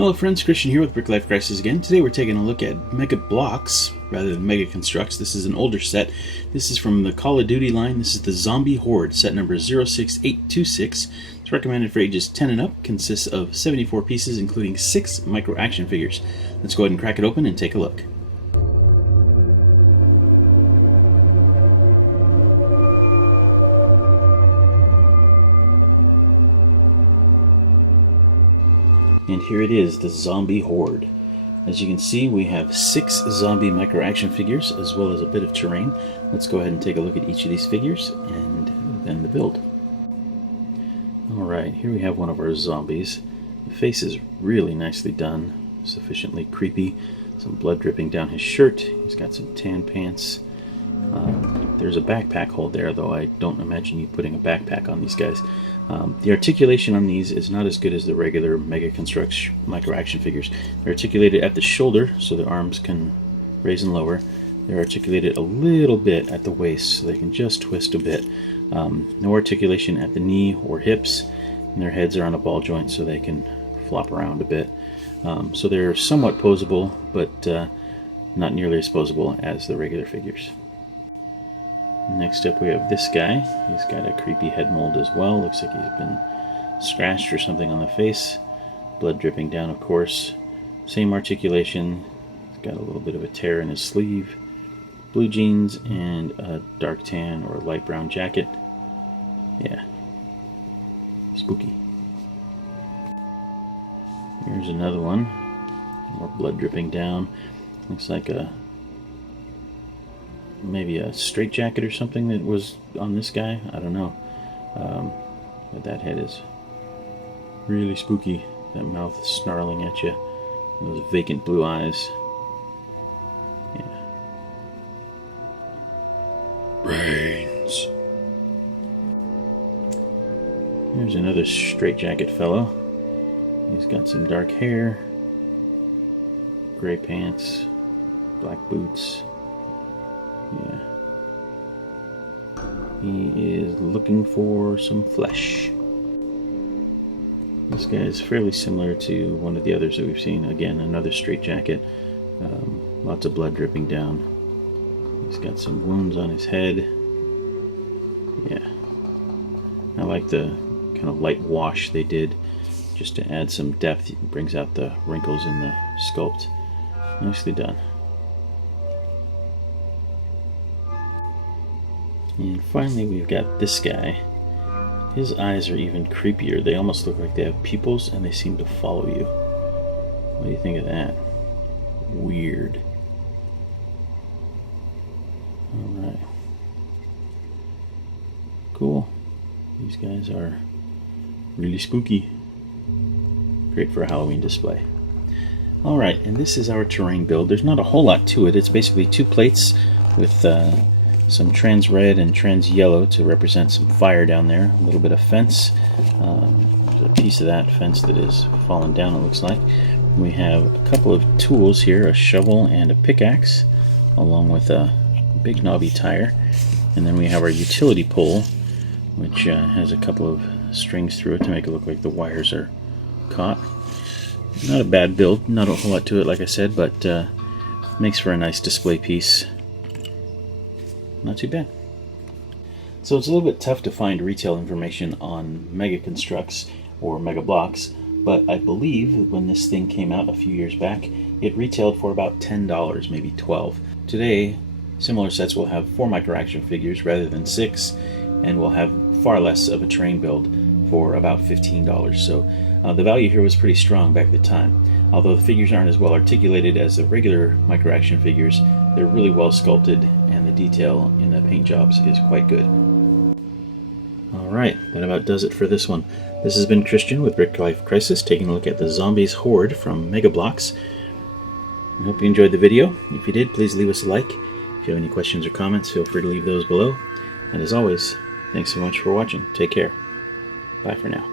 Hello friends, Christian here with BrickLifeCrisis again. Today we're taking a look at Mega Bloks rather than Mega Constructs. This is an older set. This is from the Call of Duty line. This is the Zombie Horde, set number 06826. It's recommended for ages 10 and up, consists of 74 pieces including 6 micro action figures. Let's go ahead and crack it open and take a look. And here it is, the Zombie Horde. As you can see, we have 6 zombie micro action figures as well as a bit of terrain. Let's go ahead and take a look at each of these figures and then the build. Alright, here we have one of our zombies. The face is really nicely done, sufficiently creepy. Some blood dripping down his shirt. He's got some tan pants. There's a backpack hold there, though I don't imagine you putting a backpack on these guys. The articulation on these is not as good as the regular Mega Constructs micro action figures. They're articulated at the shoulder so the arms can raise and lower. They're articulated a little bit at the waist so they can just twist a bit. No articulation at the knee or hips, and their heads are on a ball joint so they can flop around a bit. So they're somewhat posable, but not nearly as posable as the regular figures. Next up we have this guy. He's got a creepy head mold as well. Looks like he's been scratched or something on the face. Blood dripping down, of course. Same articulation. He's got a little bit of a tear in his sleeve. Blue jeans and a dark tan or light brown jacket. Yeah. Spooky. Here's another one. More blood dripping down. Looks like maybe a straitjacket or something that was on this guy. I don't know. But that head is really spooky. That mouth snarling at you. Those vacant blue eyes. Yeah. Brains. Here's another straitjacket fellow. He's got some dark hair, gray pants, black boots. Yeah. He is looking for some flesh. This guy is fairly similar to one of the others that we've seen. Again, another straitjacket. Lots of blood dripping down. He's got some wounds on his head. Yeah. I like the kind of light wash they did just to add some depth. It brings out the wrinkles in the sculpt. Nicely done. And finally we've got this guy. His eyes are even creepier. They almost look like they have pupils and they seem to follow you. What do you think of that? Weird. Alright. Cool. These guys are really spooky. Great for a Halloween display. Alright, and this is our terrain build. There's not a whole lot to it. It's basically 2 plates with some trans red and trans yellow to represent some fire down there. A little bit of fence. There's a piece of that fence that is fallen down, it looks like. We have a couple of tools here, a shovel and a pickaxe, along with a big knobby tire. And then we have our utility pole, which has a couple of strings through it to make it look like the wires are caught. Not a bad build, not a whole lot to it like I said, but makes for a nice display piece. Not too bad. So it's a little bit tough to find retail information on Mega Constructs or Mega Bloks, but I believe when this thing came out a few years back, it retailed for about $10, maybe $12. Today, similar sets will have 4 micro action figures rather than 6, and will have far less of a terrain build for about $15. So the value here was pretty strong back at the time. Although the figures aren't as well articulated as the regular micro action figures, they're really well sculpted and the detail in the paint jobs is quite good. Alright, that about does it for this one. This has been Christian with BrickLifeCrisis, taking a look at the Zombies Horde from Mega Bloks. I hope you enjoyed the video. If you did, please leave us a like. If you have any questions or comments, feel free to leave those below. And as always, thanks so much for watching. Take care. Bye for now.